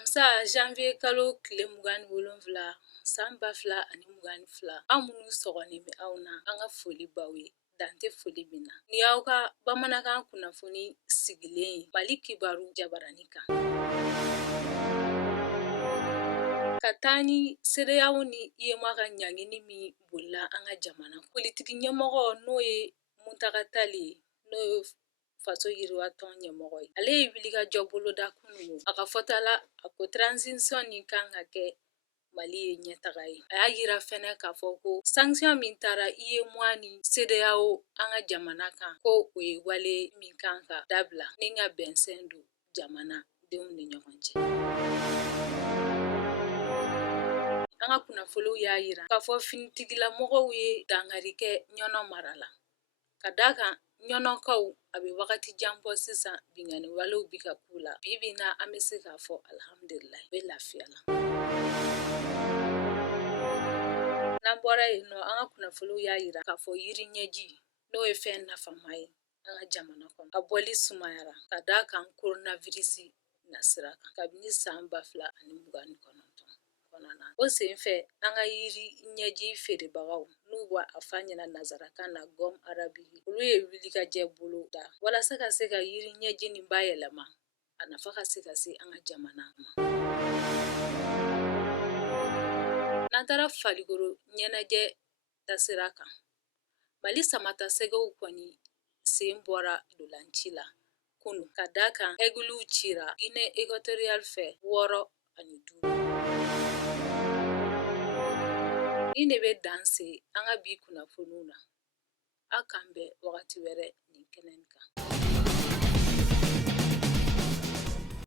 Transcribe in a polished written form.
Alamisa janvier kalo tile 27 san 2022 an minnu sɔgɔlen bɛ aw na an ka foli baw ye dante foli min na ni y'aw ka bamanankan kunnafoni sigilen ye Mali kibaru jabarani kan. Ka taa ni CEDEAO ni IEMOA ka ɲangini min bolila an ka jamana politiki ɲɛmɔgɔ n'o ye Muntaka Tali ye n'o ye faso yiriwatɔn ɲɛmɔgɔ ye. Ale ye wulikajɔ boloda kunun a ka fɔta la a ko transition nin kan ka kɛ Mali ye ɲɛtaga ye. A y'a yira fɛnɛ k'a fɔ ko sanction min taara IEMOA ni CEDEAO an ka jamana kan ko o ye wale min kan ka dabila ni ka bɛnsɛn don jamana denw ni ɲɔgɔn cɛ. An ka kunnafoniw y'a yira k'a fɔ finitigilamɔgɔw ye dangari kɛ ɲɔnɔ mara la. Ka d'a kan ɲɔnɔkaw a bɛ wagati jan bɔ sisan bingani walew bi ka k'u la. Bi bi in na an bɛ se k'a fɔ alhamdulilayi u bɛ lafiya la. N'an bɔra yen nɔ an ka kunnafoniw y'a yira k'a fɔ yiri ɲɛji n'o ye fɛn nafama ye an ka jamana kɔnɔ. A bɔli sumayara ka d'a kan coronavirus nasira kan kabini san 2029 kɔnɔna. O senfɛ an ka yiri ɲɛji feerebagaw n'u b'a a fɔ a ɲɛna nazarakan na gomme arabique olu ye wulikajɛ bolo da walasa ka se ka yiri ɲɛji nin bayɛlɛma a nafa ka se ka se an ka jamana ma. N'an taara Falikoro ɲɛnajɛ tasira kan Mali samatasɛgɛw kɔni sen bɔra dolanci la kunun ka d'a kan aigle cira Guinée équatoriale fɛ 65. Nin de bɛ dan se an ka bi kunnafoniw na. Aw k'an bɛn wagati wɛrɛ nin kɛnɛ kan.